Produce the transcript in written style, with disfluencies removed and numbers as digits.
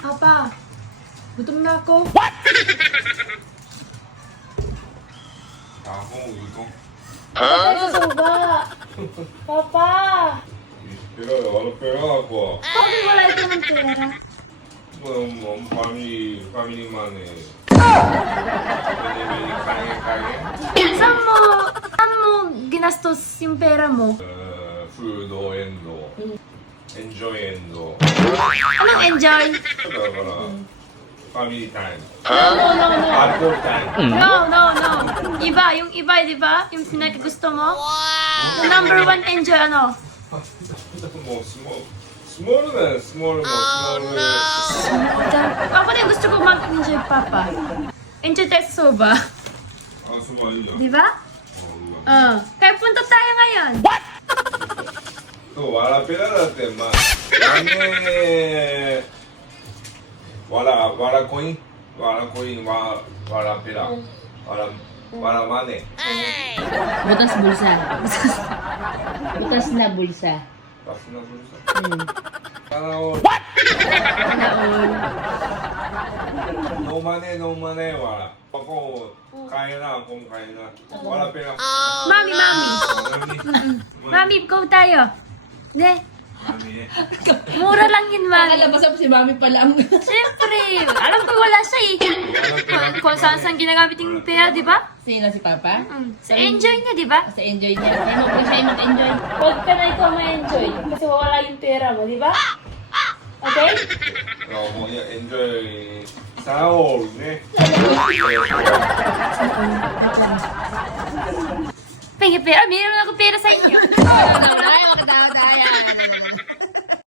Papa, gutom na ako. Ako, ito. Papa, sa suba. Papa! Pero, wala pera ako. Bakit wala ito ng pera? Family money. Many, kage. Saan mo ginastos yung pera mo? Food and enjoy and Anong enjoy? family time. No. Hardcore time. No. Yung iba, di ba? Yung pinakagusto mo? Yung number one enjoy, ano? More small na, small. Ako na yung gusto ko mag-enjoy, Papa. Enjoy tayo sa soba. Small yun. Di ba? Kaya punta tayo ngayon. Wala pera dati, ma. Wala coin, wala pera. Wala money. Butas bulsa. Butas na bulsa. Tapos na bulsa. What? No money, wala. Ako, kaya na. Wala pera. Mami. Mami, go tayo. Ne, Mami, mura lang yun, Mami. Nakalabas ako si mami pala ang... Siyempre, alam ko wala siya eh. Kung saan ginagamit yung pera, di ba? Sino si Papa? Sa enjoy niya, di ba? Sa enjoy niya. Ano po siya mag-enjoy? Huwag ka na ikaw ma-enjoy kasi wala yung pera mo, di ba? Okay? mo enjoy sa all, ne? Pengi pera, mayroon ako pera sa inyo.